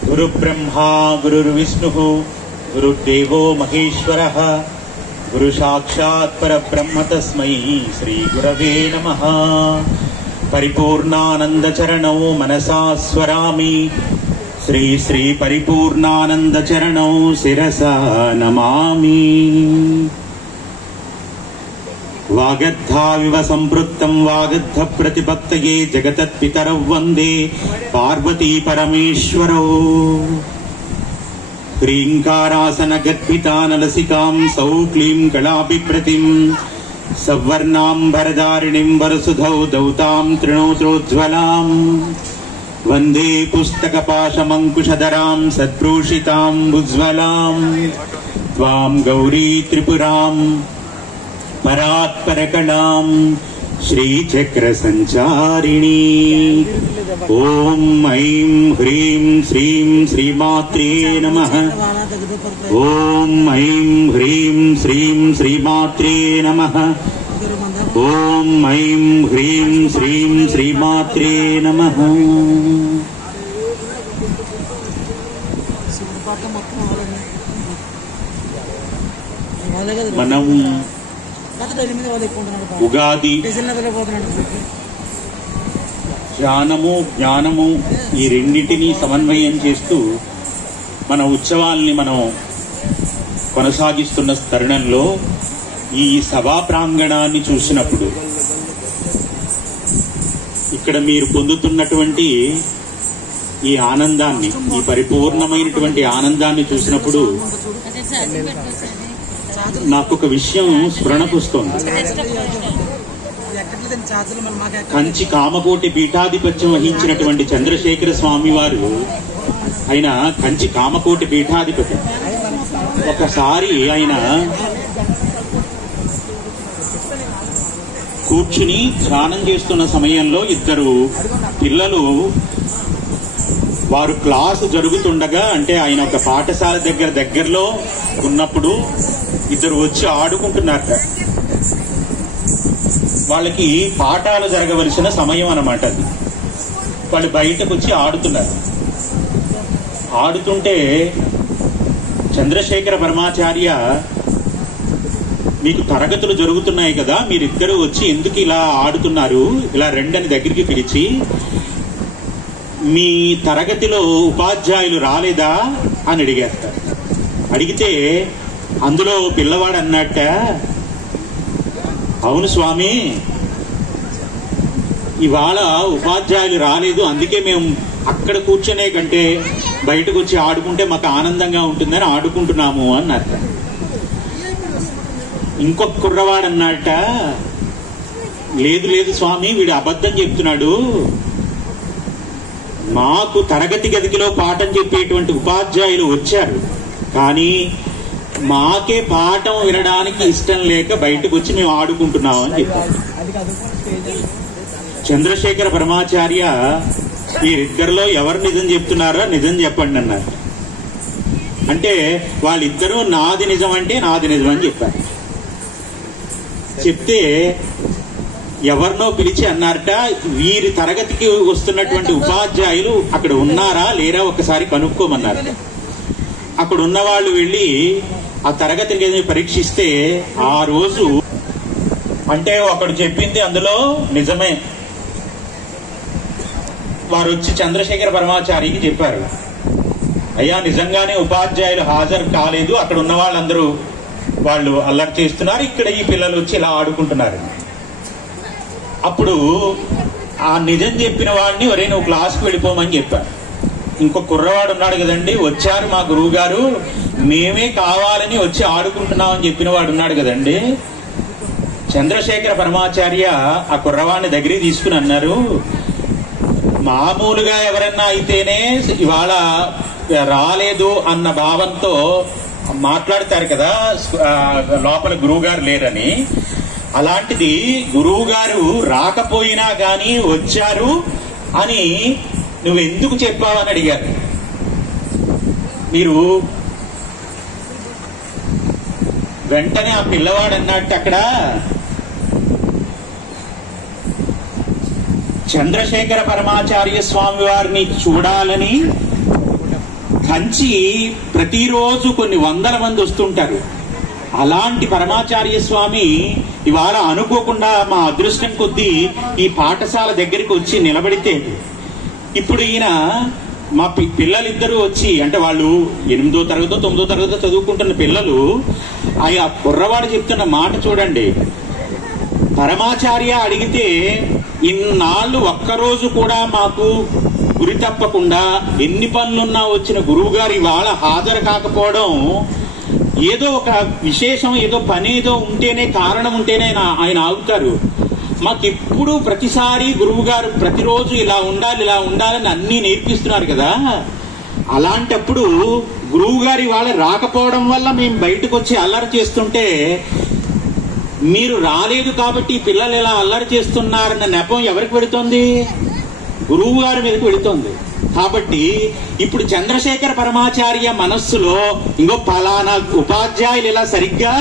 गुरुब्रह्मा गुरुर्विष्णुः गुरुर्देवो महेश्वरः गुरु साक्षात् परब्रह्म तस्मै श्री गुरवे नमः। परिपूर्णानंद चरणौ मनसा स्मरामि श्री श्री परिपूर्णानंद चरणौ शिरसा नमामि। वागद्धाविव संपृक्तं वागद्ध प्रतिपत्तये जगतत्पितरौ वन्दे पार्वती परमेश्वरौ। ह्रीङ्कारासनगद्भितानलसिकां सौक्लीं कलाभिप्रतिं सवर्णाम्बरधारिणीं वरसुधौ दौतां त्रिणोत्रोज्ज्वलां वन्दे पुस्तकपाशमङ्कुशधरां सद्भूषितां उज्ज्वलां त्वां गौरी त्रिपुरां परात्परकलां श्रीचक्रसञ्चारिणी। ॐ ऐं ह्रीं श्रीं श्रीमात्रे नमः। ॐ ऐं ह्रीं श्रीं श्रीमात्रे नमः। ॐ ऐं ह्रीं श्रीं श्रीमात्रे नमः। మనం ఉగాది ధ్యానము జ్ఞానము ఈ రెండింటినీ సమన్వయం చేస్తూ మన ఉత్సవాల్ని మనం కొనసాగిస్తున్న తరుణంలో ఈ సభా ప్రాంగణాన్ని చూసినప్పుడు ఇక్కడ మీరు పొందుతున్నటువంటి ఈ ఆనందాన్ని, ఈ పరిపూర్ణమైనటువంటి ఆనందాన్ని చూసినప్పుడు నాకు ఒక విషయం స్ఫురణకు వస్తోంది. కంచి కామకోటి పీఠాధిపత్యం వహించినటువంటి చంద్రశేఖర స్వామి వారు, ఆయన కంచి కామకోటి పీఠాధిపతి. ఒకసారి ఆయన కూర్చుని ధ్యానం చేస్తున్న సమయంలో ఇద్దరు పిల్లలు, వారు క్లాసు జరుగుతుండగా, అంటే ఆయన ఒక పాఠశాల దగ్గరలో ఉన్నప్పుడు ఇద్దరు వచ్చి ఆడుకుంటున్నారట. వాళ్ళకి పాఠాలు జరగవలసిన సమయం అన్నమాట అది. వాళ్ళు బయటకు వచ్చి ఆడుతున్నారు. ఆడుతుంటే చంద్రశేఖర పరమాచార్య, మీకు తరగతులు జరుగుతున్నాయి కదా, మీరిద్దరూ వచ్చి ఎందుకు ఇలా ఆడుతున్నారు, ఇలా రెండని దగ్గరికి పిలిచి, మీ తరగతిలో ఉపాధ్యాయులు రాలేదా అని అడిగేస్తారు. అడిగితే అందులో పిల్లవాడు అన్నట్ట, అవును స్వామి, ఇవాళ ఉపాధ్యాయులు రాలేదు, అందుకే మేము అక్కడ కూర్చునే కంటే బయటకు వచ్చి ఆడుకుంటే మాకు ఆనందంగా ఉంటుందని ఆడుకుంటున్నాము అన్నట్ట. ఇంకొక కుర్రవాడు అన్నట్ట, లేదు లేదు స్వామి, వీడు అబద్ధం చెప్తున్నాడు, మాకు తరగతి గదిలో పాఠం చెప్పేటువంటి ఉపాధ్యాయులు వచ్చారు, కానీ మాకే పాఠం వినడానికి ఇష్టం లేక బయటకు వచ్చి మేము ఆడుకుంటున్నాం అని చెప్పారు. చంద్రశేఖర పరమాచార్య, వీరిద్దరిలో ఎవరు నిజం చెప్తున్నారో నిజం చెప్పండి అన్నారు. అంటే వాళ్ళిద్దరూ నాది నిజం అంటే నాది నిజం అని చెప్పారు. చెప్తే ఎవరినో పిలిచి అన్నారట, వీరి తరగతికి వస్తున్నటువంటి ఉపాధ్యాయులు అక్కడ ఉన్నారా లేరా ఒకసారి కనుక్కోమన్నారు. అక్కడ ఉన్న వాళ్ళు వెళ్ళి ఆ తరగతిని పరీక్షిస్తే ఆ రోజు, అంటే ఒకడు చెప్పింది అందులో నిజమే. వారు వచ్చి చంద్రశేఖర పరమాచార్యకి చెప్పారు, అయ్యా నిజంగానే ఉపాధ్యాయులు హాజరు కాలేదు, అక్కడ ఉన్న వాళ్ళందరూ వాళ్ళు అల్లరి చేస్తున్నారు, ఇక్కడ ఈ పిల్లలు వచ్చి ఇలా ఆడుకుంటున్నారు. అప్పుడు ఆ నిజం చెప్పిన వాడిని, ఒరే నువ్వు క్లాస్కి వెళ్ళిపోమని చెప్పారు. ఇంకో కుర్రవాడు ఉన్నాడు కదండి, వచ్చారు మా గురువు గారు, మేమే కావాలని వచ్చి ఆడుకుంటున్నామని చెప్పిన వాడు ఉన్నాడు కదండి. చంద్రశేఖర పరమాచార్య ఆ కుర్రవాడిని దగ్గరికి తీసుకుని అన్నారు, మామూలుగా ఎవరన్నా అయితేనే ఇవాళ రాలేదు అన్న భావంతో మాట్లాడతారు కదా లోపల గురువు గారు లేరని, అలాంటిది గురువు గారు రాకపోయినా గాని వచ్చారు అని నువ్వు ఎందుకు చెప్పావని అడిగారు. మీరు వెంటనే ఆ పిల్లవాడు అన్నట్టు, అక్కడ చంద్రశేఖర పరమాచార్య స్వామి వారిని చూడాలని కంచి ప్రతిరోజు కొన్ని వందల మంది వస్తుంటారు. అలాంటి పరమాచార్య స్వామి ఇవాళ అనుకోకుండా మా అదృష్టం కొద్దీ ఈ పాఠశాల దగ్గరికి వచ్చి నిలబడితే, ఇప్పుడు ఈయన మా పిల్లలిద్దరూ వచ్చి, అంటే వాళ్ళు 8వ తరగతో 9వ తరగతో చదువుకుంటున్న పిల్లలు, ఆ కుర్రవాడు చెప్తున్న మాట చూడండి. పరమాచార్య అడిగితే ఇన్నాళ్ళు ఒక్కరోజు కూడా మాకు గురి తప్పకుండా ఎన్ని పనులున్నా వచ్చిన గురువు గారు ఇవాళ హాజరు కాకపోవడం, ఏదో ఒక విశేషం, ఏదో పని ఏదో ఉంటేనే, కారణం ఉంటేనే ఆయన ఆగుతారు. మాకెప్పుడు ప్రతిసారి గురువు గారు ప్రతిరోజు ఇలా ఉండాలని అన్నీ నేర్పిస్తున్నారు కదా. అలాంటప్పుడు గురువు గారి వాళ్ళ రాకపోవడం వల్ల మేము బయటకు వచ్చి అల్లరి చేస్తుంటే, మీరు రాలేదు కాబట్టి పిల్లలు ఇలా అల్లరి చేస్తున్నారన్న నెపం ఎవరికి పెడుతోంది? గురువు గారి మీదకి పెడుతోంది. కాబట్టి ఇప్పుడు చంద్రశేఖర పరమాచార్య మనస్సులో ఇంకో పలానా ఉపాధ్యాయులు ఇలా సరిగ్గా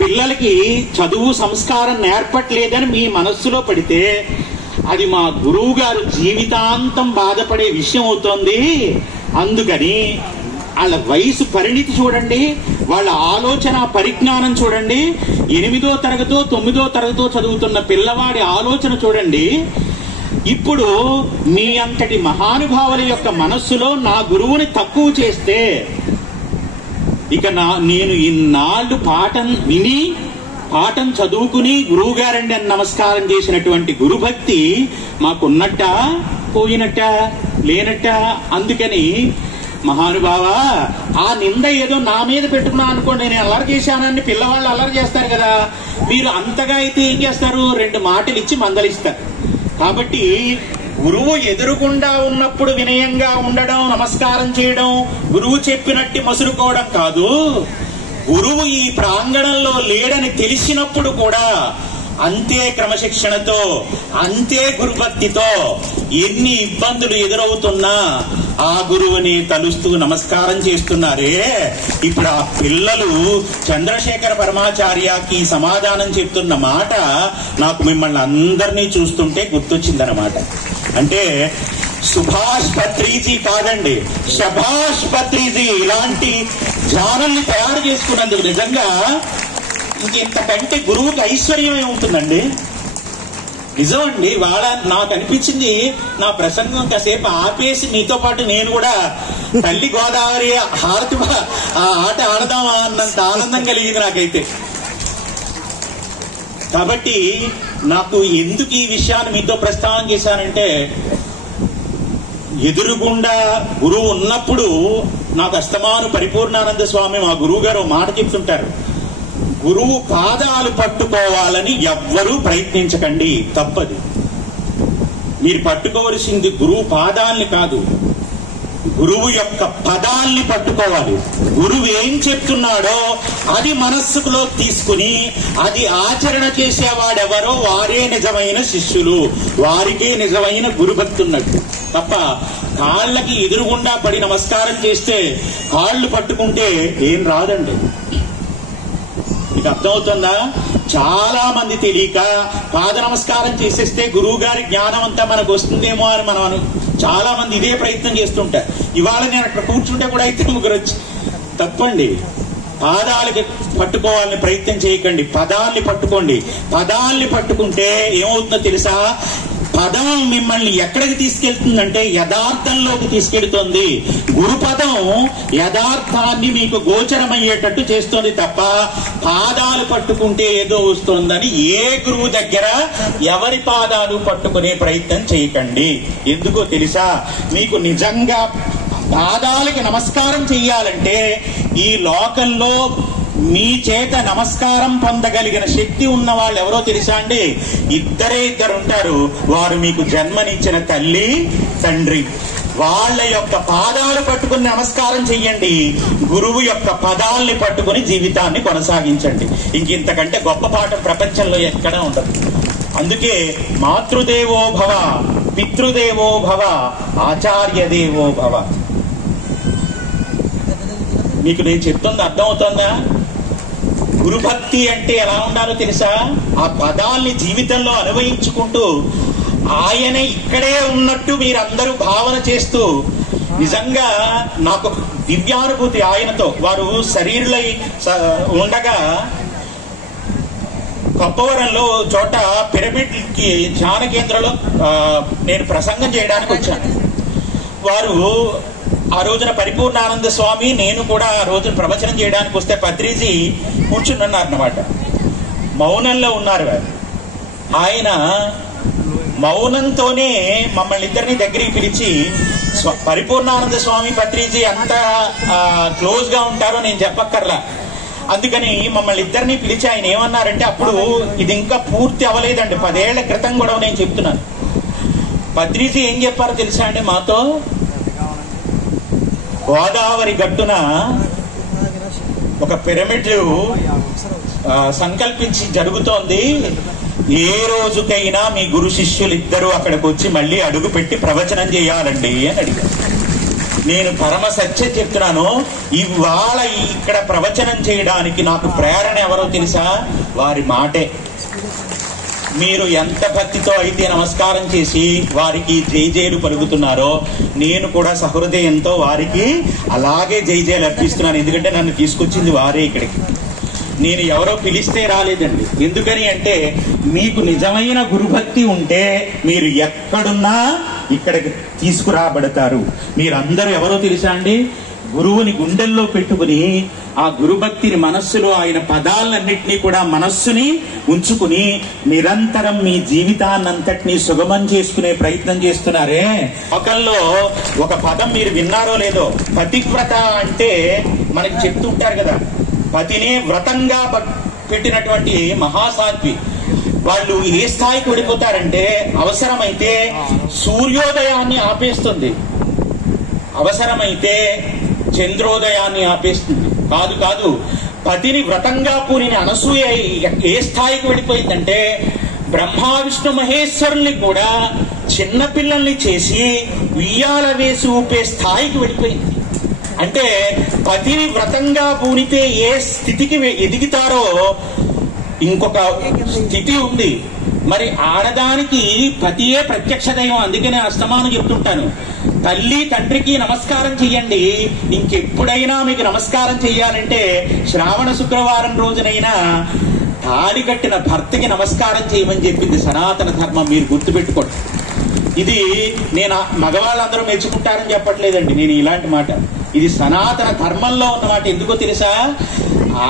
పిల్లలకి చదువు సంస్కారం నేర్పట్లేదని మీ మనస్సులో పడితే, అది మా గురువు గారు జీవితాంతం బాధపడే విషయం అవుతోంది. అందుకని వాళ్ళ వయసు పరిణితి చూడండి, వాళ్ళ ఆలోచన పరిజ్ఞానం చూడండి. 8వ తరగతో 9వ తరగతో చదువుతున్న పిల్లవాడి ఆలోచన చూడండి. ఇప్పుడు మీ అంతటి మహానుభావుల యొక్క మనస్సులో నా గురువుని తక్కువ చేస్తే, ఇక నేను ఇన్నాళ్ళు పాఠం విని పాఠం చదువుకుని గురువు గారండి అని నమస్కారం చేసినటువంటి గురుభక్తి మాకున్నట్ట, పోయినట్ట, లేనట్ట? అందుకని మహానుభావ, ఆ నింద ఏదో నా మీద పెట్టుకున్నా అనుకోండి, నేను అల్లరి చేశానని పిల్లవాళ్ళు అల్లరి చేస్తారు కదా, మీరు అంతగా అయితే ఏం చేస్తారు? 2 మాటలు ఇచ్చి మందలిస్తారు. కాబట్టి గురువు ఎదురుగుండా ఉన్నప్పుడు వినయంగా ఉండడం, నమస్కారం చేయడం, గురువు చెప్పినట్టు మసురుకోవడం కాదు. గురువు ఈ ప్రాంగణంలో లేడని తెలిసినప్పుడు కూడా అంతే క్రమశిక్షణతో, అంతే గురుభక్తితో, ఎన్ని ఇబ్బందులు ఎదురవుతున్నా ఆ గురువుని తలుస్తూ నమస్కారం చేస్తున్నారే. ఇప్పుడు ఆ పిల్లలు చంద్రశేఖర పరమాచార్యకి సమాధానం చెప్తున్న మాట నాకు మిమ్మల్ని అందరినీ చూస్తుంటే గుర్తొచ్చిందన్నమాట. అంటే సుభాష్ పత్రిజీ కాదండి, శభాష్ పత్రిజీ ఇలాంటి జ్ఞానాన్ని తయారు చేసుకున్నందుకు నిజంగా ఇంతకంటే గురువుకి ఐశ్వర్యం ఏముంటుందండి? నిజం అండి. వాళ్ళ నాకు అనిపించింది, నా ప్రసంగం కాసేపు ఆపేసి మీతో పాటు నేను కూడా తల్లి గోదావరి హారతి ఆ ఆట ఆడదామా అన్నంత ఆనందం కలిగింది నాకైతే. కాబట్టి నాకు ఎందుకు ఈ విషయాన్ని మీతో ప్రస్తావన చేశానంటే, ఎదురుగుండా గురువు ఉన్నప్పుడు నాకు అస్తమాను పరిపూర్ణానంద స్వామి మా గురువు గారు మాట చెప్తుంటారు, గురువు పాదాలు పట్టుకోవాలని ఎవ్వరూ ప్రయత్నించకండి, తప్పది. మీరు పట్టుకోవలసింది గురువు పాదాల్ని కాదు, గురువు యొక్క పదాల్ని పట్టుకోవాలి. గురువు ఏం చెప్తున్నాడో అది మనస్సులో తీసుకుని అది ఆచరణ చేసేవాడెవరో వారే నిజమైన శిష్యులు, వారికే నిజమైన గురుభక్తి ఉన్నట్టు. తప్ప కాళ్ళకి ఎదురుగుండా పడి నమస్కారం చేస్తే, కాళ్ళు పట్టుకుంటే ఏం రాదండి. మీకు అర్థమవుతుందా? చాలా మంది తెలియక పాద నమస్కారం చేసేస్తే గురువు గారి జ్ఞానం అంతా మనకు వస్తుందేమో అని మనం చాలా మంది ఇదే ప్రయత్నం చేస్తుంటారు. ఇవాళ నేను అక్కడ కూర్చుంటే కూడా అయితే ముగ్గురు వచ్చి, తప్పండి. పాదాలకి పట్టుకోవాలని ప్రయత్నం చేయకండి, పదాల్ని పట్టుకోండి. పదాల్ని పట్టుకుంటే ఏమవుతుందో తెలుసా? పదం మిమ్మల్ని ఎక్కడికి తీసుకెళ్తుందంటే యథార్థంలోకి తీసుకెళ్తుంది. గురుపదం యథార్థాన్ని మీకు గోచరమయ్యేటట్టు చేస్తుంది తప్ప పాదాలు పట్టుకుంటే ఏదో వస్తుందని ఏ గురువు దగ్గర ఎవరి పాదాలు పట్టుకునే ప్రయత్నం చేయకండి. ఎందుకో తెలుసా? మీకు నిజంగా పాదాలకి నమస్కారం చెయ్యాలంటే ఈ లోకంలో మీ చేత నమస్కారం పొందగలిగిన శక్తి ఉన్న వాళ్ళు ఎవరో తెలుసా అండి? ఇద్దరు ఉంటారు. వారు మీకు జన్మనిచ్చిన తల్లి, తండ్రి. వాళ్ళ యొక్క పాదాలు పట్టుకుని నమస్కారం చెయ్యండి. గురువు యొక్క పదాల్ని పట్టుకుని జీవితాన్ని కొనసాగించండి. ఇంకింతకంటే గొప్ప పాఠం ప్రపంచంలో ఎక్కడా ఉండదు. అందుకే మాతృదేవో భవ, పితృదేవో భవ, ఆచార్య దేవో భవ. మీకు నేను చెప్తుంది అర్థమవుతుందా? గురుభక్తి అంటే ఎలా ఉండాలో తెలుసా? ఆ పదాల్ని జీవితంలో అనుభవించుకుంటూ ఆయన ఇక్కడే ఉన్నట్టు మీరందరూ భావన చేస్తూ, నిజంగా నాకు దివ్యానుభూతి ఆయనతో. వారు శరీరులై ఉండగా కొప్పవరంలో చోట పిరమిడ్ కి ధ్యాన కేంద్రంలో నేను ప్రసంగం చేయడానికి వచ్చాను. వారు ఆ రోజున పరిపూర్ణానంద స్వామి, నేను కూడా ఆ రోజున ప్రవచనం చేయడానికి వస్తే పత్రిజీ కూర్చుని ఉన్నారన్నమాట. మౌనంలో ఉన్నారు వారు. ఆయన మౌనంతోనే మమ్మల్ని ఇద్దరిని దగ్గరికి పిలిచి, పరిపూర్ణానంద స్వామి పత్రిజీ అంత క్లోజ్ గా ఉంటారో నేను చెప్పక్కర్లా, అందుకని మమ్మల్ని ఇద్దరిని పిలిచి ఆయన ఏమన్నారంటే, అప్పుడు ఇది ఇంకా పూర్తి అవ్వలేదండి, 10 ఏళ్ల క్రితం కూడా నేను చెప్తున్నాను. పత్రిజీ ఏం చెప్పారో తెలుసా అండి మాతో? గోదావరి గట్టున ఒక పిరమిడ్ సంకల్పించి జరుగుతోంది, ఏ రోజుకైనా మీ గురు శిష్యులు ఇద్దరు అక్కడికి వచ్చి మళ్ళీ అడుగు పెట్టి ప్రవచనం చేయాలండి అని అడిగారు. నేను పరమ సత్యం చెప్తున్నాను, ఇవాళ ఇక్కడ ప్రవచనం చేయడానికి నాకు ప్రేరణ ఎవరో తెలుసా? వారి మాటే. మీరు ఎంత భక్తితో అయితే నమస్కారం చేసి వారికి జైజేలు పలుకుతున్నారో, నేను కూడా సహృదయంతో వారికి అలాగే జైజేలు అర్పిస్తున్నాను. ఎందుకంటే నన్ను తీసుకొచ్చింది వారే ఇక్కడికి. నేను ఎవరో పిలిస్తే రాలేదండి. ఎందుకని అంటే, మీకు నిజమైన గురుభక్తి ఉంటే మీరు ఎక్కడున్నా ఇక్కడికి తీసుకురాబడతారు. మీరందరూ ఎవరో తెలుసా అండి? గురువుని గుండెల్లో పెట్టుకుని ఆ గురుభక్తిని మనస్సులో, ఆయన పదాలన్నింటినీ కూడా మనస్సుని ఉంచుకుని నిరంతరం మీ జీవితాన్నంతటినీ సుగమం చేసుకునే ప్రయత్నం చేస్తున్నారే. లోకంలో ఒక పదం మీరు విన్నారో లేదో, పతివ్రత అంటే మనకి చెప్తుంటారు కదా, పతినే వ్రతంగా పెట్టినటువంటి మహాసాధ్వి. వాళ్ళు ఏ స్థాయికి వెళ్ళిపోతారంటే, అవసరమైతే సూర్యోదయాన్ని ఆపేస్తుంది, అవసరమైతే చంద్రోదయాన్ని ఆపేస్తుంది. కాదు, పతిని వ్రతంగా పూరిన అనసూయ ఏ స్థాయికి వెళ్ళిపోయిందంటే, బ్రహ్మ విష్ణు మహేశ్వరుల్ని కూడా చిన్నపిల్లల్ని చేసి ఉయ్యాల వేసి ఊపే స్థాయికి వెళ్ళిపోయింది. అంటే పతిని వ్రతంగా పూనితే ఏ స్థితికి ఎదుగుతారో ఇంకొక స్థితి ఉంది. మరి ఆడదానికి పతియే ప్రత్యక్ష దైవం. అందుకే నేను అస్తమానం చెప్తుంటాను, తల్లి తండ్రికి నమస్కారం చెయ్యండి. ఇంకెప్పుడైనా మీకు నమస్కారం చెయ్యాలంటే శ్రావణ శుక్రవారం రోజునైనా తాళి కట్టిన భర్తకి నమస్కారం చేయమని చెప్పింది సనాతన ధర్మం. మీరు గుర్తుపెట్టుకోండి. ఇది నేను మగవాళ్ళందరూ మెచ్చుకుంటారని చెప్పట్లేదండి, నేను ఇలాంటి మాట, ఇది సనాతన ధర్మంలో ఉన్నమాట. ఎందుకో తెలుసా?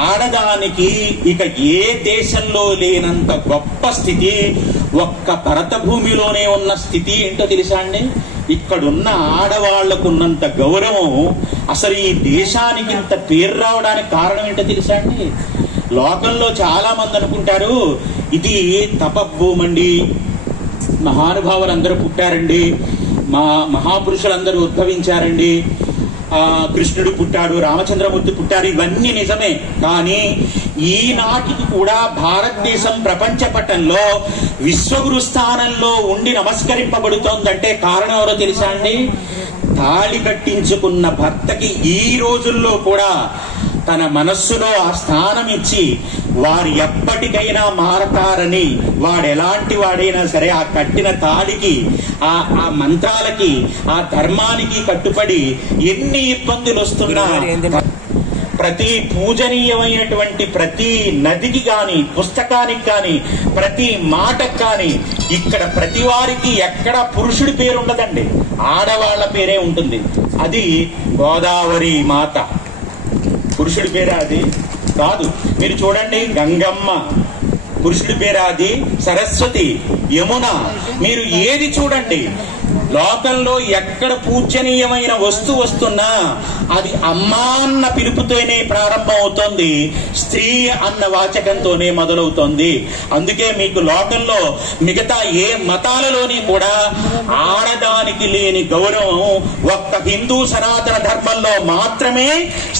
ఆడదానికి ఇక ఏ దేశంలో లేనంత గొప్ప స్థితి ఒక్క భరత భూమిలోనే ఉన్న స్థితి ఏంటో తెలుసా అండి? ఇక్కడున్న ఆడవాళ్లకు ఉన్నంత గౌరవం అసలు ఈ దేశానికి ఇంత పేరు రావడానికి కారణం ఏంటో తెలుసా అండి? లోకంలో చాలా మంది అనుకుంటారు ఇది తపభూమండి, మహానుభావులందరూ పుట్టారండి, మహాపురుషులందరూ ఉద్భవించారండి, కృష్ణుడు పుట్టాడు, రామచంద్రమూర్తి పుట్టారు, ఇవన్నీ నిజమే. కానీ ఈనాటికి కూడా భారతదేశం ప్రపంచ పటంలో విశ్వగురు స్థానంలో ఉండి నమస్కరింపబడుతోందంటే కారణం ఎవరో తెలుసా అండి? తాళి కట్టించుకున్న భర్తకి ఈ రోజుల్లో కూడా తన మనస్సులో ఆ స్థానం ఇచ్చి వారు ఎప్పటికైనా మారతారని, వాడు ఎలాంటి వాడైనా సరే ఆ కట్టిన తాళికి, ఆ మంత్రాలకి, ఆ ధర్మానికి కట్టుబడి ఎన్ని ఇబ్బందులు వస్తున్నా ప్రతి పూజనీయమైనటువంటి ప్రతి నదికి గాని, పుస్తకానికి గాని, ప్రతి మాటకు గాని ఇక్కడ ప్రతి వారికి ఎక్కడ పురుషుడి పేరు ఉండదండి, ఆడవాళ్ల పేరే ఉంటుంది. అది గోదావరి మాత. పురుషుడి పేరా అది? కాదు. మీరు చూడండి, గంగమ్మ పురుషుడి పేరా అది? సరస్వతి, యమున, మీరు ఏది చూడండి, లోకంలో ఎక్కడ పూజనీయమైన వస్తువు వస్తున్నా అది అమ్మా అన్న పిలుపుతోనే ప్రారంభం అవుతోంది, స్త్రీ అన్న వాచకంతోనే మొదలవుతోంది. అందుకే మీకు లోకంలో మిగతా ఏ మతాలలోని కూడా ఆడదానికి లేని గౌరవం ఒక్క హిందూ సనాతన ధర్మంలో మాత్రమే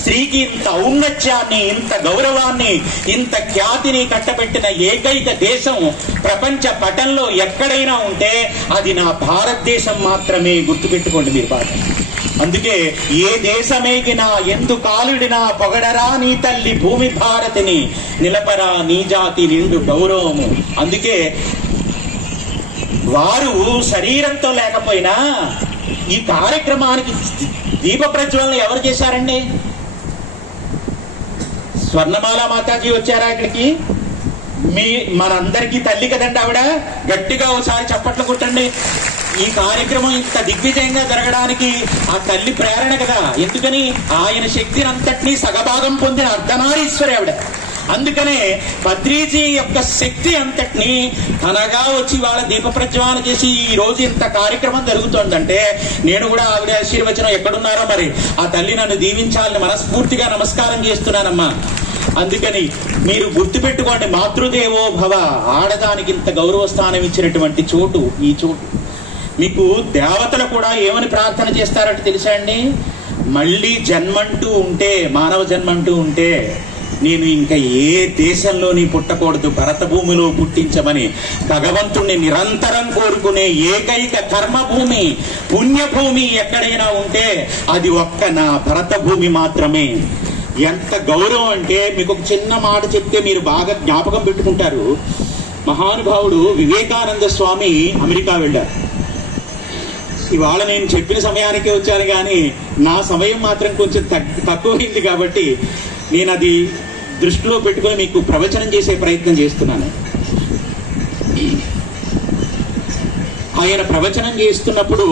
స్త్రీకి ఇంత ఔన్నత్యాన్ని, ఇంత గౌరవాన్ని, ఇంత ఖ్యాతిని కట్టబెట్టిన ఏకైక దేశం ప్రపంచ పటంలో ఎక్కడైనా ఉంటే అది నా భారతదేశం మాత్రమే. గుర్తుపెట్టుకోండి మీరు బాగా. అందుకే ఏ దేశమేగినా ఎందు కాలుడినా పొగడరా నీ తల్లి భూమి భారతిని, నిలపరా నీ జాతి నిండు గౌరవము. అందుకే వారు శరీరంతో లేకపోయినా ఈ కార్యక్రమానికి దీప ప్రజ్వలన ఎవరు చేశారండి? స్వర్ణమాల మాతాజీ వచ్చారా ఇక్కడికి? మనందరికీ తల్లి కదండి ఆవిడ. గట్టిగా ఒకసారి చప్పట్లు కొట్టండి. ఈ కార్యక్రమం ఇంత దిగ్విజయంగా జరగడానికి ఆ తల్లి ప్రేరణ కదా. ఎందుకని? ఆయన శక్తిని అంతటినీ సగభాగం పొందిన అర్ధనారీశ్వరి ఆవిడ. అందుకనే బద్రీజీ యొక్క శక్తి అంతటినీ తనగా వచ్చి వాళ్ళ దీప ప్రజ్వాలన చేసి ఈ రోజు ఇంత కార్యక్రమం జరుగుతోందంటే నేను కూడా ఆవిడ ఆశీర్వచనం ఎక్కడున్నారో మరి ఆ తల్లి నన్ను దీవించాలని మనస్ఫూర్తిగా నమస్కారం చేస్తున్నానమ్మా. అందుకని మీరు గుర్తుపెట్టుకోండి, మాతృదేవో భవ, ఆడదానికి ఇంత గౌరవ స్థానం ఇచ్చినటువంటి చోటు ఈ చోటు. మీకు దేవతలు కూడా ఏమని ప్రార్థన చేస్తారంటే తెలుసా అండి? మళ్ళీ జన్మంటూ ఉంటే, మానవ జన్మంటూ ఉంటే నేను ఇంకా ఏ దేశంలోని పుట్టకూడదు, భరత భూమిలో పుట్టించమని భగవంతుణ్ణి నిరంతరం కోరుకునే ఏకైక కర్మభూమి, పుణ్యభూమి ఎక్కడైనా ఉంటే అది ఒక్క నా భరత భూమి మాత్రమే. ఎంత గౌరవం అంటే మీకు ఒక చిన్న మాట చెప్తే మీరు బాగా జ్ఞాపకం పెట్టుకుంటారు. మహానుభావుడు వివేకానంద స్వామి అమెరికా వెళ్ళారు. ఇవాళ నేను చెప్పిన సమయానికే వచ్చాను, కానీ నా సమయం మాత్రం కొంచెం తక్కువైంది కాబట్టి నేను అది దృష్టిలో పెట్టుకొని మీకు ప్రవచనం చేసే ప్రయత్నం చేస్తున్నాను. ఆయన ప్రవచనం చేస్తున్నప్పుడు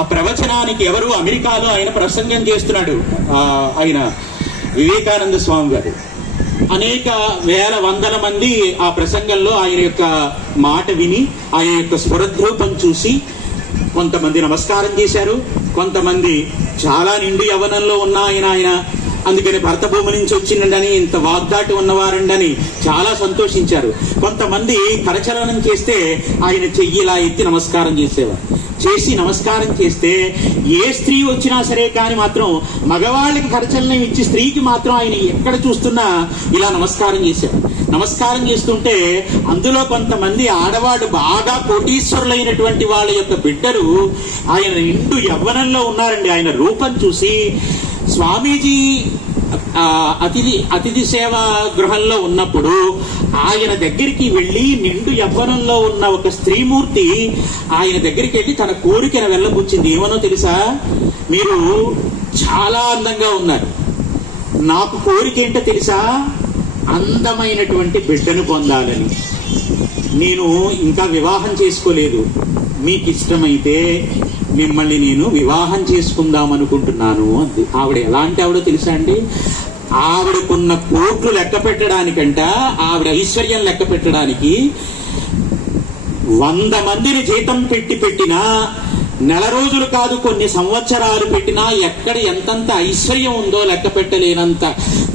ఆ ప్రవచనానికి ఎవరు, అమెరికాలో ఆయన ప్రసంగం చేస్తున్నాడు ఆయన వివేకానంద స్వామి గారు. అనేక వేల వందల మంది ఆ ప్రసంగంలో ఆయన యొక్క మాట విని ఆయన యొక్క స్వరద్రూపం చూసి కొంతమంది నమస్కారం చేశారు, కొంతమంది చాలా నిండు యవ్వనంలో ఉన్న ఆయన అందుకని భరత భూమి నుంచి వచ్చిండని, ఇంత వాగ్దాటి ఉన్నవారండని చాలా సంతోషించారు. కొంతమంది కరచలనం చేస్తే ఆయన చెయ్యిలా ఎత్తి నమస్కారం చేసేవారు. చేసి నమస్కారం చేస్తే ఏ స్త్రీ వచ్చినా సరే కానీ మాత్రం మగవాళ్ళకి కరచలనం ఇచ్చి స్త్రీకి మాత్రం ఆయన ఎక్కడ చూస్తున్నా ఇలా నమస్కారం చేశారు. నమస్కారం చేస్తుంటే అందులో కొంతమంది ఆడవాళ్ళు బాగా కోటీశ్వరులైనటువంటి వాళ్ళ యొక్క బిడ్డలు ఆయన నిండు యవ్వనంలో ఉన్నారండి. ఆయన రూపం చూసి స్వామీజీ అతిథి సేవా గృహంలో ఉన్నప్పుడు ఆయన దగ్గరికి వెళ్ళి నిండు యవ్వనంలో ఉన్న ఒక స్త్రీమూర్తి ఆయన దగ్గరికి వెళ్ళి తన కోరికను వెళ్ళబుచ్చింది. ఏమనో తెలుసా? మీరు చాలా అందంగా ఉన్నారు, నాకు కోరిక ఏంటో తెలుసా? అందమైనటువంటి బిడ్డను పొందాలని. నేను ఇంకా వివాహం చేసుకోలేదు, మీకు ఇష్టమైతే మిమ్మల్ని నేను వివాహం చేసుకుందాం అనుకుంటున్నాను అంది. ఆవిడ ఎలాంటి ఆవిడో తెలుసా అండి? ఆవిడకున్న కోట్లు లెక్క పెట్టడానికంట, ఆవిడ ఐశ్వర్యం లెక్క పెట్టడానికి 100 మందిని జీతం పెట్టినా నెల రోజులు కాదు కొన్ని సంవత్సరాలు పెట్టినా ఎక్కడ ఎంతంత ఐశ్వర్యం ఉందో లెక్క పెట్టలేనంత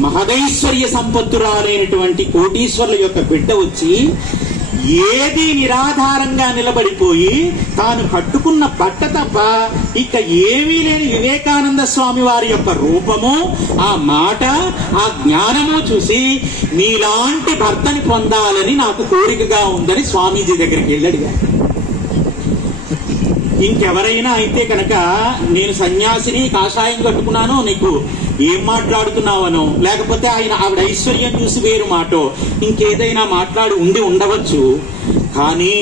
మహదైశ్వర్య సంపత్తురాలైనటువంటి కోటీశ్వరుల యొక్క బిడ్డ వచ్చి ఏది నిరాధారంగా నిలబడిపోయి తాను కట్టుకున్న బట్ట తప్ప ఇక ఏమీ లేని వివేకానంద స్వామి వారి యొక్క రూపము, ఆ మాట, ఆ జ్ఞానము చూసి నీలాంటి భర్తని పొందాలని నాకు కోరికగా ఉందని స్వామీజీ దగ్గరికి వెళ్ళాడు. ఇంకెవరైనా అయితే కనుక నేను సన్యాసిని, కాషాయం కట్టుకున్నాను, నీకు ఏం మాట్లాడుతున్నావనో, లేకపోతే ఆవిడ ఐశ్వర్యం చూసి వేరు మాటో ఇంకేదైనా మాట్లాడి ఉండవచ్చు. కానీ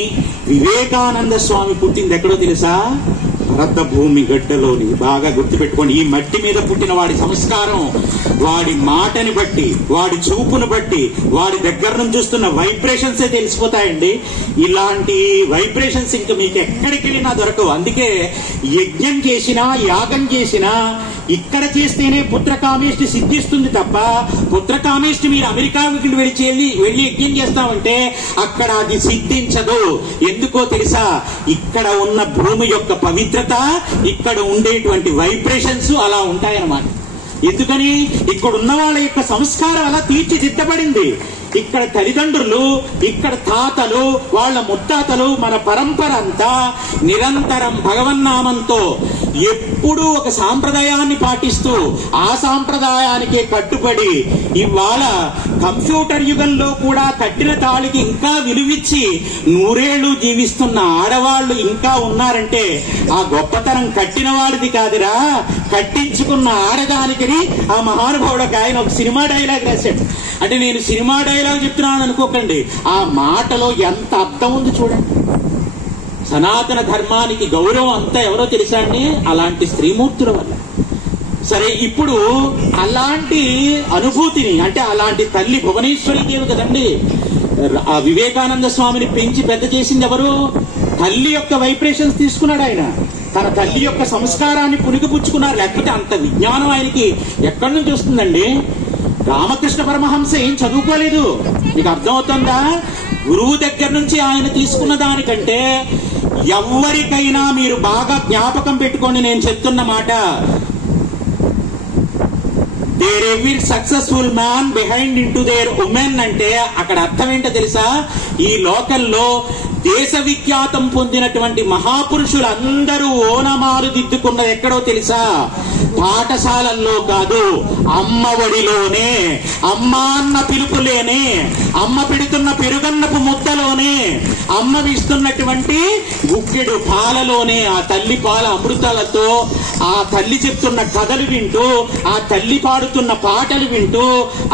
వివేకానంద స్వామి పుట్టింది ఎక్కడో తెలుసా? భరత భూమి గడ్డలోని. బాగా గుర్తుపెట్టుకోండి. ఈ మట్టి మీద పుట్టిన వాడి సంస్కారం, వాడి మాటని బట్టి, వాడి చూపును బట్టి, వాడి దగ్గర నుంచి చూస్తున్న వైబ్రేషన్సే తెలిసిపోతాయండి. ఇలాంటి వైబ్రేషన్స్ ఇంకా మీకు ఎక్కడికి వెళ్ళినా దొరకవు. అందుకే యజ్ఞం చేసినా, యాగం చేసినా ఇక్కడ చేస్తేనే పుత్రకామేష్టి సిద్ధిస్తుంది తప్ప, పుత్రకామేష్టి మీరు అమెరికాకి వెళ్ళి యజ్ఞం చేస్తామంటే అక్కడ అది సిద్ధించదు. ఎందుకో తెలుసా? ఇక్కడ ఉన్న భూమి యొక్క పవిత్రత, ఇక్కడ ఉండేటువంటి వైబ్రేషన్స్ అలా ఉంటాయన్నమాట. ఎందుకని? ఇక్కడ ఉన్న వాళ్ళ యొక్క సంస్కారం అలా తీర్చిదిద్దబడింది. ఇక్కడ తల్లిదండ్రులు, ఇక్కడ తాతలు, వాళ్ళ ముత్తాతలు, మన పరంపర అంతా నిరంతరం భగవన్నామంతో ఎప్పుడూ ఒక సాంప్రదాయాన్ని పాటిస్తూ ఆ సాంప్రదాయానికే కట్టుబడి ఇవాళ కంప్యూటర్ యుగంలో కూడా కట్టిన తాళికి ఇంకా విలువిచ్చి 100 ఏళ్లు జీవిస్తున్న ఆడవాళ్లు ఇంకా ఉన్నారంటే ఆ గొప్పతనం కట్టిన వాడిది కాదురా, కట్టించుకున్న ఆడదానికి. ఆ మహానుభావుడికి ఆయన ఒక సినిమా డైలాగ్ రాశాడు. అంటే నేను సినిమా డైలాగ్ చెప్తున్నాను అనుకోకండి, ఆ మాటలో ఎంత అర్థం ఉంది చూడండి. సనాతన ధర్మానికి గౌరవం అంతా ఎవరో తెలుసా అండి? అలాంటి స్త్రీమూర్తుల వల్ల. సరే, ఇప్పుడు అలాంటి అనుభూతిని, అంటే అలాంటి తల్లి భువనేశ్వరి దేవి కదండి, ఆ వివేకానంద స్వామిని పెంచి పెద్ద చేసింది ఎవరు? తల్లి యొక్క వైబ్రేషన్స్ తీసుకున్నాడు ఆయన. తన తల్లి యొక్క సంస్కారాన్ని పుణికిపుచ్చుకున్నారు. లేకపోతే అంత విజ్ఞానం ఆయనకి ఎక్కడి నుంచి వస్తుందండి? రామకృష్ణ పరమహంస ఏం చదువుకోలేదు. మీకు అర్థమవుతుందా? గురువు దగ్గర నుంచి ఆయన తీసుకున్న దానికంటే ఎవరికైనా మీరు బాగా జ్ఞాపకం పెట్టుకోండి నేను చెప్తున్న మాట. There every successful man behind into their women అంటే అక్కడ అర్థం ఏంటో తెలుసా? ఈ లోకల్లో దేశ విఖ్యాతం పొందినటువంటి మహాపురుషులందరూ ఓనమాలు దిద్దుకున్నది ఎక్కడో తెలుసా? పాఠశాలల్లో కాదు, అమ్మ ఒడిలోనే, అమ్మ అన్న పిలుపులేనే, అమ్మ పెడుతున్న పెరుగన్నపు ముద్దలోనే, అమ్మ ఇస్తున్నటువంటి గుక్కెడు పాలలోనే, ఆ తల్లి పాల అమృతాలతో ఆ తల్లి చెప్తున్న కథలు వింటూ, ఆ తల్లి పాడుతున్న పాటలు వింటూ,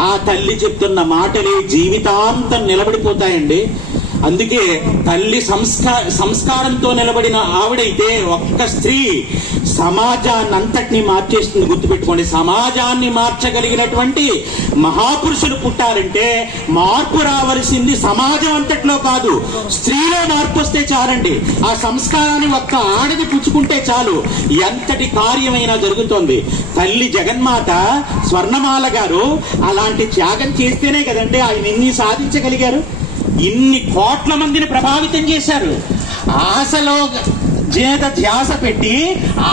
ఆ తల్లి చెప్తున్న మాటలే జీవితాంతం నిలబడిపోతాయండి. అందుకే తల్లి సంస్కారంతో నిలబడిన ఆవిడైతే ఒక్క స్త్రీ సమాజాన్ని అంతటినీ మార్చేస్తుంది. గుర్తుపెట్టుకోండి, సమాజాన్ని మార్చగలిగినటువంటి మహాపురుషులు పుట్టాలంటే మార్పు రావలసింది సమాజం అంతట్లో కాదు, స్త్రీలో మార్పు వస్తే చాలండి. ఆ సంస్కారాన్ని ఒక్క ఆడది పుచ్చుకుంటే చాలు, ఎంతటి కార్యమైనా జరుగుతోంది. తల్లి జగన్మాత స్వర్ణమాల గారు అలాంటి త్యాగం చేస్తేనే కదండి ఆయన ఇన్ని సాధించగలిగారు. ఇన్ని కోట్ల మందిని ప్రభావితం చేశారు. ఆశలో ధ్యాస పెట్టి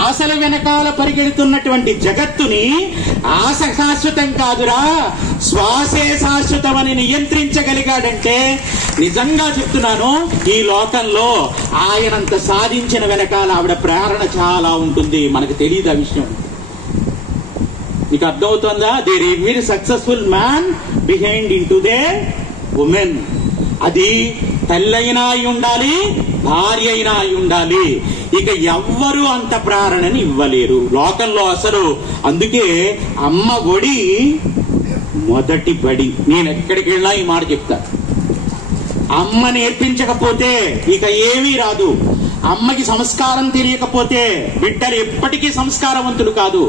ఆశల వెనకాల పరిగెడుతున్నటువంటి జగత్తుని ఆశ శాశ్వతం కాదురా, శ్వాసే శాశ్వతమని నియంత్రించగలిగాడంటే నిజంగా చెప్తున్నాను, ఈ లోకంలో ఆయనంత సాధించిన వెనకాల ఆవిడ ప్రేరణ చాలా ఉంటుంది. మనకు తెలియదు ఆ విషయం. మీకు అర్థమవుతుందా? There every successful man behind into they women. అది తల్లైనా అయి ఉండాలి, భార్య అయినా అయి ఉండాలి. ఇక ఎవ్వరూ అంత ప్రేరణని ఇవ్వలేరు లోకంలో అసలు. అందుకే అమ్మ ఒడి మొదటి బడి. నేను ఎక్కడికి వెళ్ళినా ఈ మాట చెప్తా. అమ్మ నేర్పించకపోతే ఇక ఏమీ రాదు. అమ్మకి సంస్కారం తెలియకపోతే బిడ్డలు ఎప్పటికీ సంస్కారవంతులు కాదు.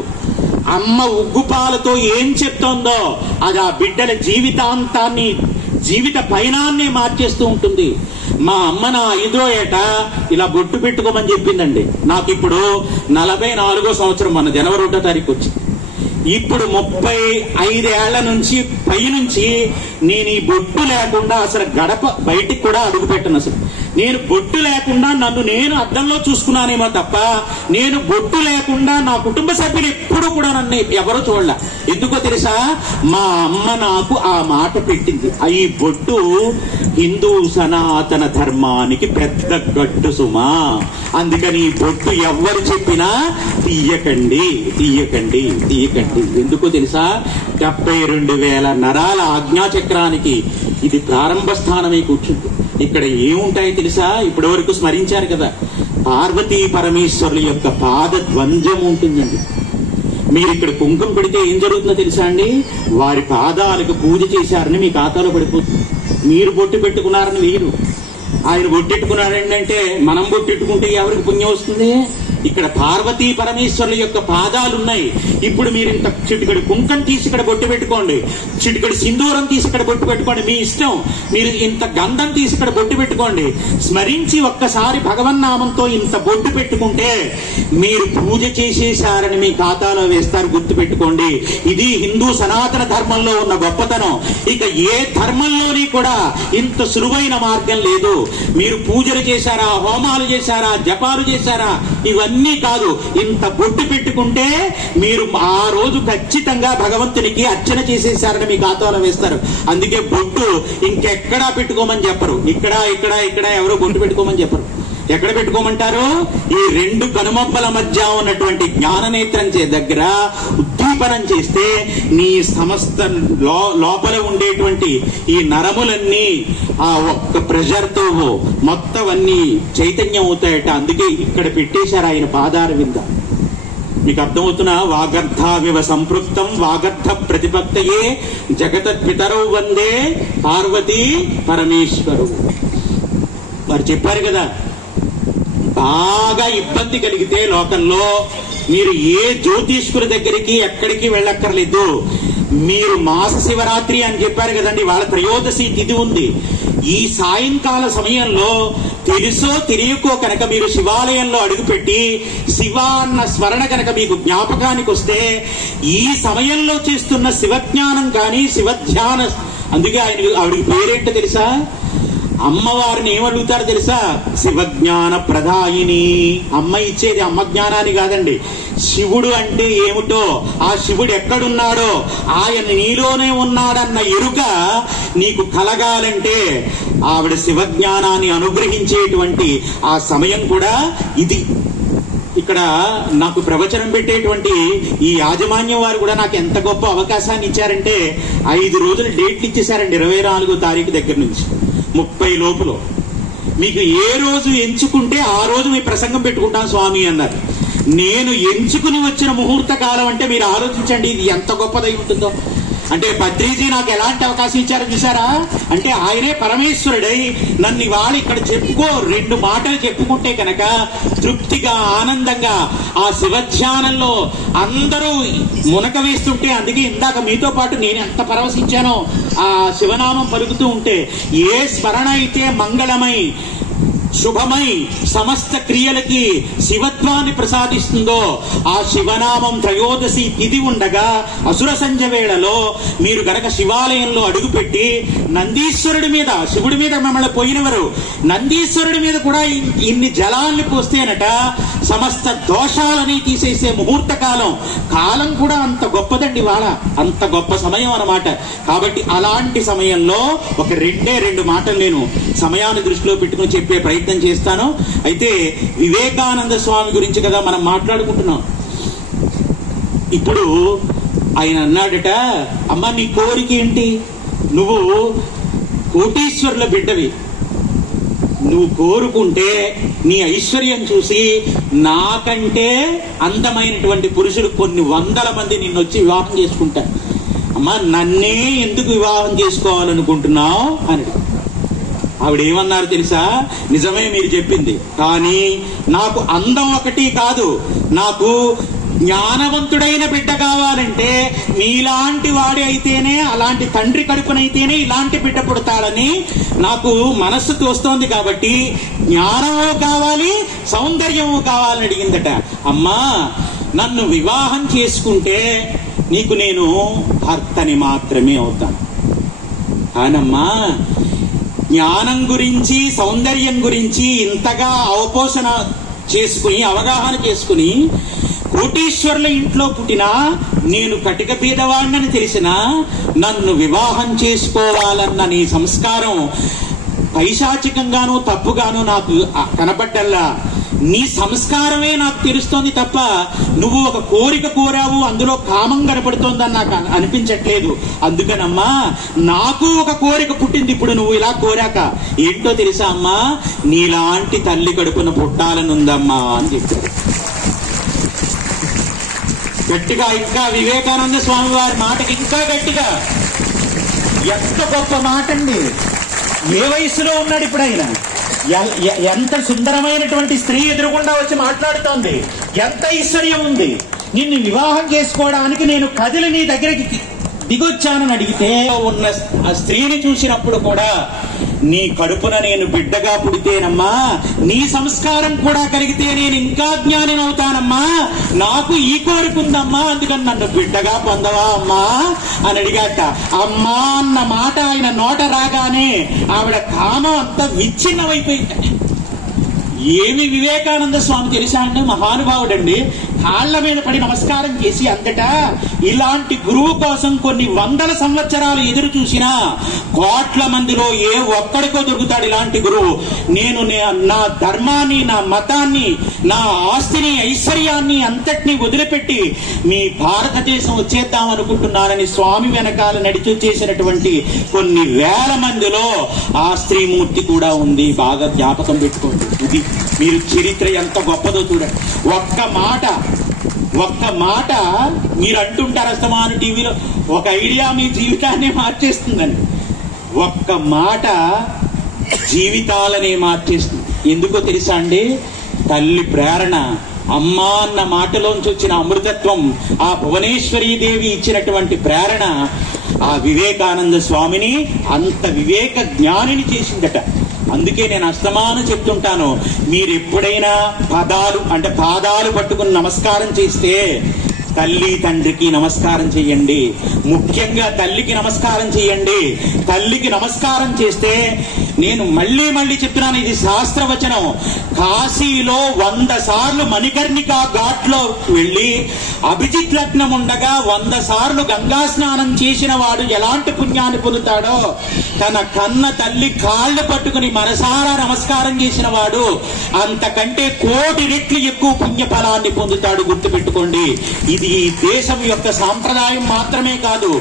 అమ్మ ఉగ్గుపాలతో ఏం చెప్తోందో అది ఆ బిడ్డల జీవితాంతాన్ని, జీవిత పయనాన్ని మార్చేస్తూ ఉంటుంది. మా అమ్మ నా 5వ ఏట ఇలా బొట్టు పెట్టుకోమని చెప్పిందండి. నాకు ఇప్పుడు 44వ సంవత్సరం, మన జనవరి 1వ తారీఖు వచ్చింది. ఇప్పుడు 35 ఏళ్ల నుంచి పైనుంచి నేను ఈ బొట్టు లేకుండా అసలు గడప బయటికి కూడా అడుగు పెట్టను. అసలు నేను బొట్టు లేకుండా నన్ను నేను అద్దంలో చూసుకున్నానేమో తప్ప నేను బొట్టు లేకుండా నా కుటుంబ సభ్యులు ఎప్పుడు కూడా నన్ను ఎవరో చూడలే. ఎందుకో తెలుసా? మా అమ్మ నాకు ఆ మాట పెట్టింది. ఈ బొట్టు హిందూ సనాతన ధర్మానికి పెద్ద గట్టు సుమా, అందుకని ఈ బొట్టు ఎవరు చెప్పినా తీయకండి తీయకండి తీయకండి. ఎందుకో తెలుసా? 72,000 నరాల ఆజ్ఞాచక్రానికి ఇది ప్రారంభ స్థానమై కూర్చుంది. ఇక్కడ ఏముంటాయి తెలుసా? ఇప్పటి వరకు స్మరించారు కదా, పార్వతీ పరమేశ్వరుల యొక్క పాద ద్వంద్వం ఉంటుందండి. మీరు ఇక్కడ కుంకుమ పెడితే ఏం జరుగుతుందో తెలుసా అండి? వారి పాదాలకు పూజ చేశారని మీ ఖాతాలో పడిపోతుంది. మీరు బొట్టు పెట్టుకున్నారని వీరు, ఆయన బొట్టెట్టుకున్నారండి అంటే మనం బొట్టెట్టుకుంటే ఎవరికి పుణ్యం వస్తుంది? ఇక్కడ పార్వతీ పరమేశ్వరుల యొక్క పాదాలు ఉన్నాయి. ఇప్పుడు మీరు ఇంత చిటికడి కుంకం తీసి ఇక్కడ బొట్టు పెట్టుకోండి, చిటికడి సింధూరం తీసి ఇక్కడ బొట్టు పెట్టుకోండి, మీ ఇష్టం. మీరు ఇంత గంధం తీసి ఇక్కడ బొట్టు పెట్టుకోండి. స్మరించి ఒక్కసారి భగవన్నామంతో ఇంత బొట్టు పెట్టుకుంటే మీరు పూజ చేసేశారని మీ ఖాతాలో వేస్తారు. గుర్తు పెట్టుకోండి, ఇది హిందూ సనాతన ధర్మంలో ఉన్న గొప్పతనం. ఇక ఏ ధర్మంలోని కూడా ఇంత సులువైన మార్గం లేదు. మీరు పూజలు చేశారా, హోమాలు చేశారా, జపాలు చేశారా, ఇవన్నీ కాదు. ఇంత బొట్టు పెట్టుకుంటే మీరు ఆ రోజు ఖచ్చితంగా భగవంతునికి అర్చన చేసేసారని మీ ఖాతాలో వేస్తారు. అందుకే బొట్టు ఇంకెక్కడా పెట్టుకోమని చెప్పరు. ఇక్కడ ఇక్కడ ఇక్కడ ఎవరో బొట్టు పెట్టుకోమని చెప్పరు. ఎక్కడ పెట్టుకోమంటారు? ఈ 2 కనుమబ్బల మధ్య ఉన్నటువంటి జ్ఞాననేత్రం దగ్గర ఉద్దీపనం చేస్తే నీ సమస్త లోపల ఉండేటువంటి ఈ నరములన్నీ ఆ ఒక్క ప్రెషర్తో మొత్తం అన్ని చైతన్యం అవుతాయట. అందుకే ఇక్కడ పెట్టేశారు ఆయన పాదార వింద. మీకు అర్థమవుతున్నా? వాగర్ధావివ సంపృక్తం వాగర్ధ ప్రతిపత్తయే జగతపితరౌ వందే పార్వతీ పరమేశ్వరు. వారు చెప్పారు కదా, బాగా ఇబ్బంది కలిగితే లోకంలో మీరు ఏ జ్యోతిష్కుల దగ్గరికి ఎక్కడికి వెళ్ళక్కర్లేదు. మీరు మాస శివరాత్రి అని చెప్పారు కదండి, వాళ్ళ త్రయోదశి తిథి ఉంది. ఈ సాయంకాల సమయంలో తెలుసో తెలియకో కనుక మీరు శివాలయంలో అడుగుపెట్టి శివ అన్న స్మరణ కనుక మీకు జ్ఞాపకానికి వస్తే ఈ సమయంలో చేస్తున్న శివజ్ఞానం కానీ శివధ్యాన, అందుకే ఆవిడికి పేరేంటో తెలుసా? అమ్మవారిని ఏమడుగుతారు తెలుసా? శివజ్ఞాన ప్రదాయిని. అమ్మ ఇచ్చేది అమ్మ జ్ఞానాన్ని కాదండి, శివుడు అంటే ఏమిటో, ఆ శివుడు ఎక్కడున్నాడో, ఆయన నీలోనే ఉన్నాడన్న ఎరుక నీకు కలగాలంటే ఆవిడ శివజ్ఞానాన్ని అనుగ్రహించేటువంటి ఆ సమయం కూడా ఇది. ఇక్కడ నాకు ప్రవచనం పెట్టేటువంటి ఈ యాజమాన్యం వారు కూడా నాకు ఎంత గొప్ప అవకాశాన్ని ఇచ్చారంటే 5 రోజులు డేట్లు ఇచ్చేశారండి. 24వ తారీఖు దగ్గర నుంచి 30 లోపులో మీకు ఏ రోజు ఎంచుకుంటే ఆ రోజు మీ ప్రసంగం పెట్టుకుంటాం స్వామి అన్నారు. నేను ఎంచుకుని వచ్చిన ముహూర్త కాలం అంటే మీరు ఆలోచించండి ఇది ఎంత గొప్పదై ఉంటుందో. అంటే బద్రీజీ నాకు ఎలాంటి అవకాశం ఇచ్చారో చూసారా? అంటే ఆయనే పరమేశ్వరుడై నన్ను ఇవాళ ఇక్కడ చెప్పుకో 2 మాటలు చెప్పుకుంటే కనుక తృప్తిగా ఆనందంగా ఆ శివధ్యానంలో అందరూ మునక వేస్తుంటే, అందుకే ఇందాక మీతో పాటు నేను ఎంత పరవశించానో ఆ శివనామం పలుకుతూ ఉంటే, ఏ స్మరణ అయితే మంగళమై శుభమై సమస్త క్రియలకి శివత్వాన్ని ప్రసాదిస్తుందో ఆ శివనామం త్రయోదశి తిథి ఉండగా అసుర సంధ్య వేళలో మీరు గనక శివాలయంలో అడుగుపెట్టి నందీశ్వరుడి మీద, శివుడి మీద మమ్మల్ని పోయినవారు నందీశ్వరుడి మీద కూడా ఇన్ని జలాల్ని పోస్తేనట సమస్త దోషాలని తీసేసే ముహూర్త కాలం కూడా అంత గొప్పదండి. వాళ్ళ అంత గొప్ప సమయం అన్నమాట. కాబట్టి అలాంటి సమయంలో ఒక 2 మాటలు నేను సమయాన్ని దృష్టిలో పెట్టుకుని చెప్పే ప్రయత్నం చేస్తాను. అయితే వివేకానంద స్వామి గురించి కదా మనం మాట్లాడుకుంటున్నాం. ఇప్పుడు ఆయన అన్నాడట, అమ్మ నీ కోరిక ఏంటి? నువ్వు కోటీశ్వరుల బిడ్డవి, నువ్వు కోరుకుంటే నీ ఐశ్వర్యం చూసి నాకంటే అందమైనటువంటి పురుషులు కొన్ని 100 మంది నిన్నొచ్చి వివాహం చేసుకుంటారు. అమ్మా నన్నే ఎందుకు వివాహం చేసుకోవాలనుకుంటున్నావు అని ఆవిడేమన్నారు తెలుసా? నిజమే మీరు చెప్పింది, కానీ నాకు అందం ఒకటి కాదు, నాకు జ్ఞానవంతుడైన బిడ్డ కావాలంటే మీలాంటి వాడి అయితేనే, అలాంటి తండ్రి కడుపునైతేనే ఇలాంటి బిడ్డ పుడతాడని నాకు మనస్సు తోస్తోంది. కాబట్టి జ్ఞానము కావాలి, సౌందర్యము కావాలని అడిగిందట. అమ్మా నన్ను వివాహం చేసుకుంటే నీకు నేను భర్తని మాత్రమే అవుతాను. కానమ్మా జ్ఞానం గురించి సౌందర్యం గురించి ఇంతగా అవపోషణ చేసుకుని అవగాహన చేసుకుని కోటీశ్వరుల ఇంట్లో పుట్టినా నేను కటిక బీదవాడినని తెలిసినా నన్ను వివాహం చేసుకోవాలన్న నీ సంస్కారం పైశాచికంగానూ తప్పుగానూ నాకు కనపడ్డల్లా నీ సంస్కారమే నాకు తెలుస్తోంది తప్ప నువ్వు ఒక కోరిక కోరావు అందులో కామం కనపడుతోందని నాకు అనిపించట్లేదు. అందుకనమ్మా నాకు ఒక కోరిక పుట్టింది ఇప్పుడు నువ్వు ఇలా కోరాక. ఏంటో తెలుసా అమ్మా? నీలాంటి తల్లి కడుపున పుట్టాలనుందమ్మా అని చెప్పారు గట్టిగా. ఇంకా వివేకానంద స్వామి వారి మాటకి ఇంకా గట్టిగా, ఎంత గొప్ప మాట అండి. ఏ వయసులో ఉన్నాడు ఇప్పుడు ఆయన? ఎంత సుందరమైనటువంటి స్త్రీ ఎదురుగుండా వచ్చి మాట్లాడుతోంది. ఎంత ఐశ్వర్యం ఉంది. నిన్ను వివాహం చేసుకోవడానికి నేను కదిలి నీ దగ్గరికి దిగొచ్చానని అడిగితే ఉన్న ఆ స్త్రీని చూసినప్పుడు కూడా నీ కడుపున నేను బిడ్డగా పుడితేనమ్మా, నీ సంస్కారం కూడా కలిగితే నేను ఇంకా జ్ఞానినవుతానమ్మా, నాకు ఈ కోరికుందమ్మా, అందుకని నన్ను బిడ్డగా పొందవా అమ్మా అని అడిగాట. అమ్మా అన్న మాట ఆయన నోట రాగానే ఆవిడ కామం అంతా విచ్ఛిన్నమైపోయింది. ఏమి వివేకానంద స్వామి తెలుసా అండి? మహానుభావుడండి. కాళ్ల మీద పడి నమస్కారం చేసి అంతటా ఇలాంటి గురువు కోసం కొన్ని 100 సంవత్సరాలు ఎదురు చూసినా కోట్ల మందిలో ఏ ఒక్కడికో దొరుకుతాడు ఇలాంటి గురువు. నేను నా ధర్మాన్ని, నా మతాన్ని, నా ఆస్తిని, ఐశ్వర్యాన్ని అంతటినీ వదిలిపెట్టి మీ భారతదేశం వచ్చేద్దాం అనుకుంటున్నానని స్వామి వెనకాల నడిచి చేసినటువంటి కొన్ని వేల మందిలో ఆ స్త్రీమూర్తి కూడా ఉంది. బాగా జ్ఞాపకం పెట్టుకోండి. ఇది మీరు చరిత్ర ఎంత గొప్పదో చూడండి. ఒక్క మాట మీరు అంటుంటారు అస్తమాను టీవీలో, ఒక ఐడియా మీ జీవితాన్ని మార్చేస్తుందండి. ఒక్క మాట జీవితాలనే మార్చేస్తుంది. ఎందుకో తెలుసా అండి? తల్లి ప్రేరణ, అమ్మా అన్న మాటలోంచి వచ్చిన అమృతత్వం, ఆ భువనేశ్వరీదేవి ఇచ్చినటువంటి ప్రేరణ ఆ వివేకానంద స్వామిని అంత వివేక జ్ఞానిని చేసిందట. అందుకే నేను అస్తమానం చెప్తుంటాను, మీరు ఎప్పుడైనా పాదాలు పట్టుకుని నమస్కారం చేస్తే తల్లి తండ్రికి నమస్కారం చెయ్యండి. ముఖ్యంగా తల్లికి నమస్కారం చెయ్యండి. తల్లికి నమస్కారం చేస్తే, నేను మళ్ళీ చెప్తున్నాను, ఇది శాస్త్రవచనం. కాశీలో 100 సార్లు మణికర్ణికా ఘాట్ లో వెళ్లి అభిజిత్ లగ్నం ఉండగా 100 సార్లు గంగా స్నానం చేసిన వాడు ఎలాంటి పుణ్యాన్ని పొందుతాడో, తన కన్న తల్లి కాళ్ళు పట్టుకుని మనసారా నమస్కారం చేసిన వాడు అంతకంటే 1,000,000 రెట్లు ఎక్కువ పుణ్యఫలాన్ని పొందుతాడు. గుర్తుపెట్టుకోండి. ఇది ఈ దేశం యొక్క సాంప్రదాయం మాత్రమే కాదు,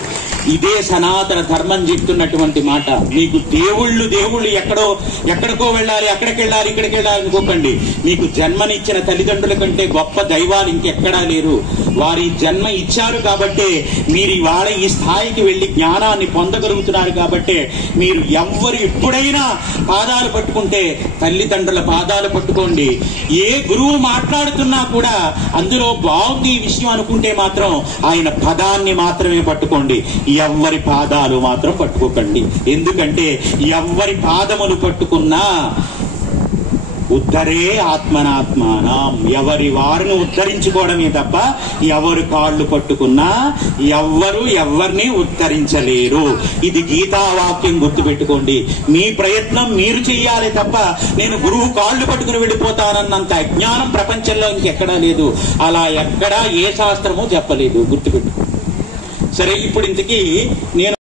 ఇదే సనాతన ధర్మం చెప్తున్నటువంటి మాట. మీకు దేవుళ్ళు ఎక్కడికో వెళ్ళాలి, అక్కడికి వెళ్ళాలి, ఇక్కడికి వెళ్ళాలి అనుకోకండి. మీకు జన్మనిచ్చిన తల్లిదండ్రుల కంటే గొప్ప దైవాలు ఇంకెక్కడా లేరు. వారి జన్మ ఇచ్చారు కాబట్టే మీరు ఇవాళ ఈ స్థాయికి వెళ్లి జ్ఞానాన్ని పొందగలుగుతున్నారు. కాబట్టే మీరు ఎప్పుడైనా పాదాలు పట్టుకుంటే తల్లిదండ్రుల పాదాలు పట్టుకోండి. ఏ గురువు మాట్లాడుతున్నా కూడా అందులో బాగుంది ఈ విషయం అనుకుంటే మాత్రం ఆయన పదాన్ని మాత్రమే పట్టుకోండి. ఎవ్వరి పాదాలు మాత్రం పట్టుకోకండి. ఎందుకంటే ఎవ్వరి పాదములు పట్టుకున్నా ఉద్ధరే ఆత్మనాత్మానం, ఎవరి వారిని ఉద్ధరించుకోవడమే తప్ప ఎవరు కాళ్ళు పట్టుకున్నా ఎవరిని ఉద్ధరించలేరు. ఇది గీతావాక్యం, గుర్తుపెట్టుకోండి. మీ ప్రయత్నం మీరు చెయ్యాలి తప్ప నేను గురువు కాళ్ళు పట్టుకుని వెళ్ళిపోతానన్నంత అజ్ఞానం ప్రపంచంలో ఇంకెక్కడా లేదు. అలా ఎక్కడా ఏ శాస్త్రమూ చెప్పలేదు. గుర్తుపెట్టుకోండి. సరే, ఇప్పుడు ఇంతకీ నేను